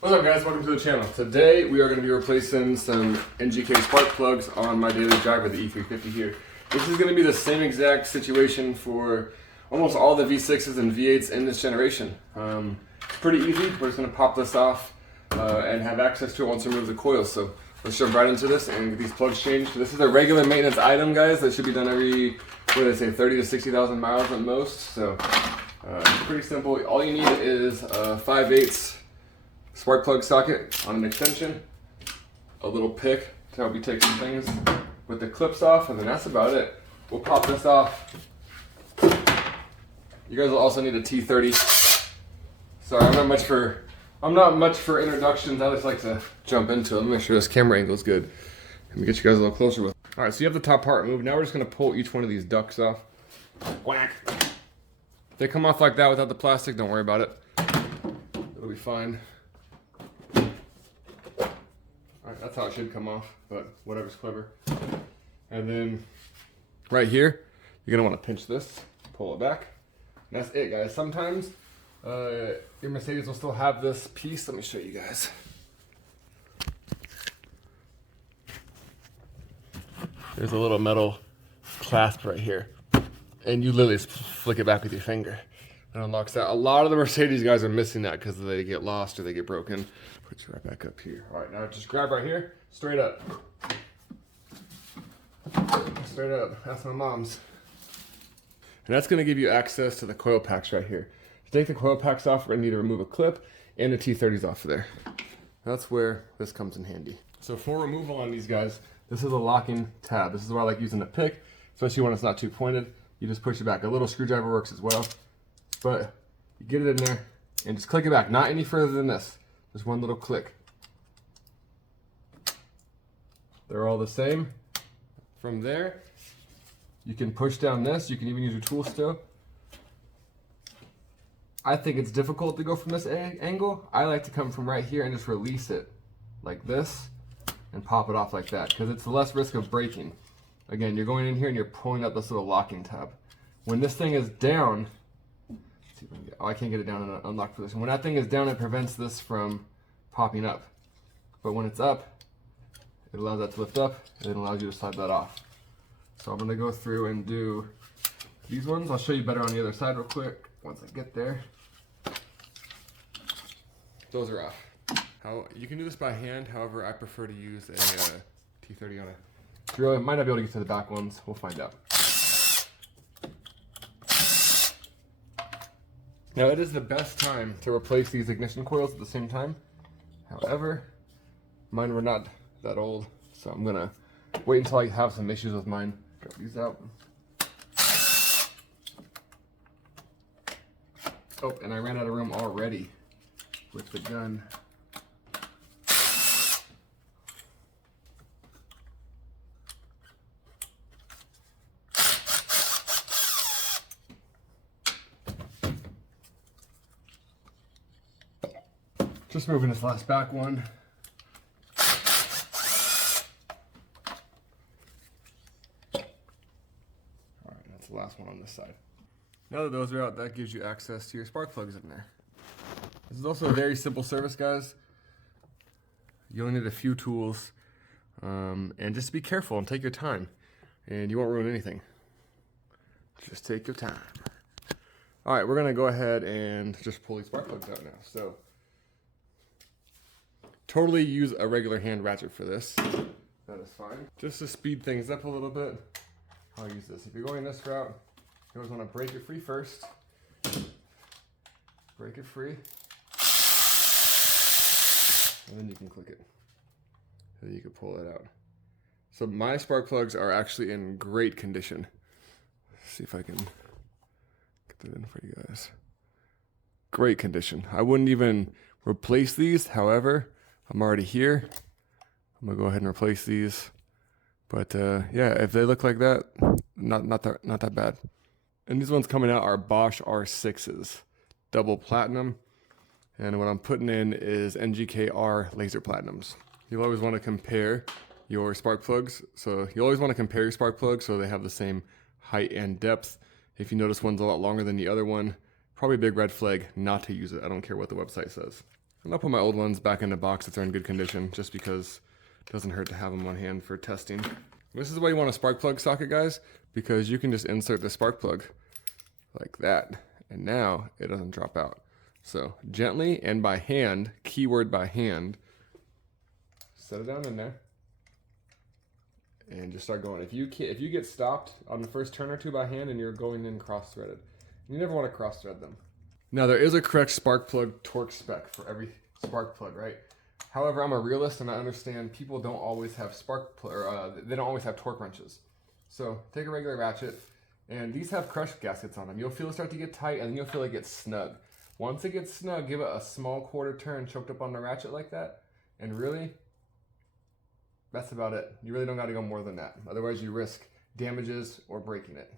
What's up guys, welcome to the channel. Today we are going to be replacing some NGK spark plugs on my daily driver, the E350 here. This is going to be the same exact situation for almost all the V6s and V8s in this generation. It's pretty easy. We're just going to pop this off and have access to it once we remove the coils. So let's jump right into this and get these plugs changed. This is a regular maintenance item, guys, that should be done every, what did I say, 30 to 60,000 miles at most. So pretty simple. All you need is a 5/8 spark plug socket on an extension, a little pick to help you take some things with the clips off, and then that's about it. We'll pop this off. You guys will also need a T30. Sorry, I'm not much for introductions. I just like to jump into them. Make sure this camera angle is good. Let me get you guys a little closer with. All right, so you have the top part moved. Now we're just gonna pull each one of these ducts off. Whack. If they come off like that without the plastic, don't worry about it. It'll be fine. Alright, that's how it should come off, but whatever's clever. And then right here, you're gonna want to pinch this, pull it back. And that's it, guys. Sometimes your Mercedes will still have this piece. Let me show you guys. There's a little metal clasp right here, and you literally just flick it back with your finger. It unlocks that. A lot of the Mercedes guys are missing that because they get lost or they get broken. Put you right back up here. All right, now just grab right here, straight up. Straight up, that's my mom's. And that's gonna give you access to the coil packs right here. To take the coil packs off, we're gonna need to remove a clip and the T30s off of there. That's where this comes in handy. So for removal on these guys, this is a locking tab. This is why I like using a pick, especially when it's not too pointed. You just push it back. A little screwdriver works as well. But you get it in there and just click it back. Not any further than this. Just one little click. They're all the same. From there, you can push down this. You can even use your tool still. I think it's difficult to go from this angle. I like to come from right here and just release it like this and pop it off like that because it's less risk of breaking. Again, you're going in here and you're pulling up this little locking tab. When this thing is down, oh, I can't get it down in an unlocked position. When that thing is down, it prevents this from popping up. But when it's up, it allows that to lift up, and it allows you to slide that off. So I'm gonna go through and do these ones. I'll show you better on the other side real quick once I get there. Those are off. You can do this by hand, however, I prefer to use a T30 on a drill. I might not be able to get to the back ones. We'll find out. Now it is the best time to replace these ignition coils at the same time. However, mine were not that old, so I'm gonna wait until I have some issues with mine. Grab these out. Oh, and I ran out of room already with the gun. Just moving this last back one. All right, that's the last one on this side. Now that those are out, that gives you access to your spark plugs in there. This is also a very simple service, guys. You only need a few tools, and just be careful and take your time, and you won't ruin anything. Just take your time. All right, we're gonna go ahead and just pull these spark plugs out now. So. Totally use a regular hand ratchet for this. That is fine. Just to speed things up a little bit, I'll use this. If you're going this route, you always want to break it free first. Break it free. And then you can click it. And then you can pull it out. So my spark plugs are actually in great condition. Let's see if I can get that in for you guys. Great condition. I wouldn't even replace these, however, I'm already here. I'm gonna go ahead and replace these. But yeah, if they look like that, not that bad. And these ones coming out are Bosch R6s, double platinum. And what I'm putting in is NGK-R laser platinums. You'll always want to compare your spark plugs. So you'll always want to compare your spark plugs so they have the same height and depth. If you notice one's a lot longer than the other one, probably a big red flag not to use it. I don't care what the website says. And I'll put my old ones back in the box if they're in good condition, just because it doesn't hurt to have them on hand for testing. This is why you want a spark plug socket, guys, because you can just insert the spark plug like that, and now it doesn't drop out. So gently and by hand, keyword by hand, set it down in there and just start going. If you get stopped on the first turn or two by hand and you're going in cross-threaded, you never want to cross-thread them. Now there is a correct spark plug torque spec for every spark plug, right? However, I'm a realist and I understand people don't always have they don't always have torque wrenches. So take a regular ratchet, and these have crush gaskets on them. You'll feel it start to get tight, and then you'll feel it get snug. Once it gets snug, give it a small quarter turn choked up on the ratchet like that, and really, that's about it. You really don't got to go more than that. Otherwise, you risk damages or breaking it.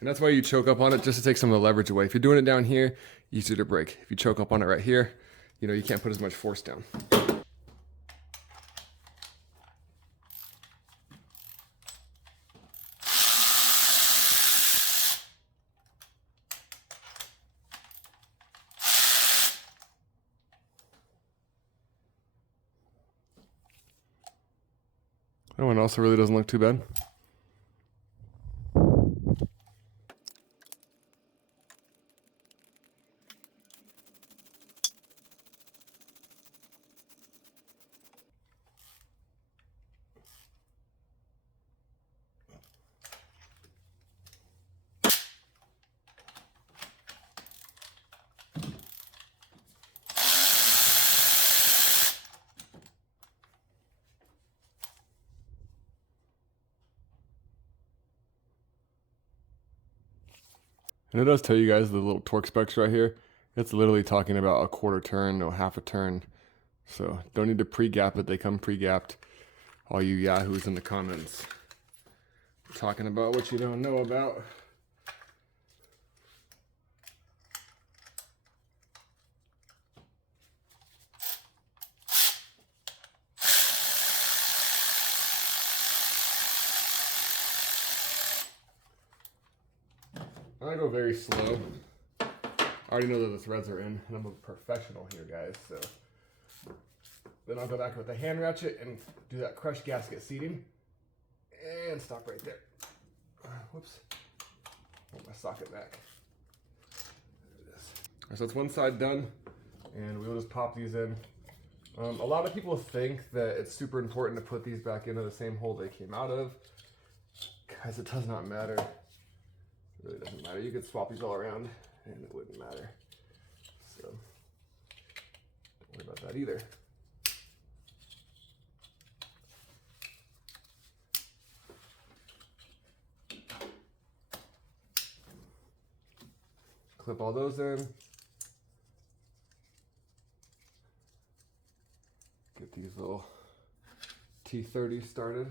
And that's why you choke up on it, just to take some of the leverage away. If you're doing it down here, easier to break. If you choke up on it right here, you know, you can't put as much force down. That one also really doesn't look too bad. And it does tell you guys the little torque specs right here. It's literally talking about a quarter turn or half a turn. So don't need to pre-gap it. They come pre-gapped. All you yahoos in the comments talking about what you don't know about. I go very slow. I already know that the threads are in, and I'm a professional here, guys. So then I'll go back with the hand ratchet and do that crushed gasket seating, and stop right there. Whoops! Put my socket back. There it is. All right, so it's one side done, and we'll just pop these in. A lot of people think that it's super important to put these back into the same hole they came out of. Guys, it does not matter. It really doesn't matter. You could swap these all around and it wouldn't matter. So don't worry about that either. Clip all those in. Get these little T30s started.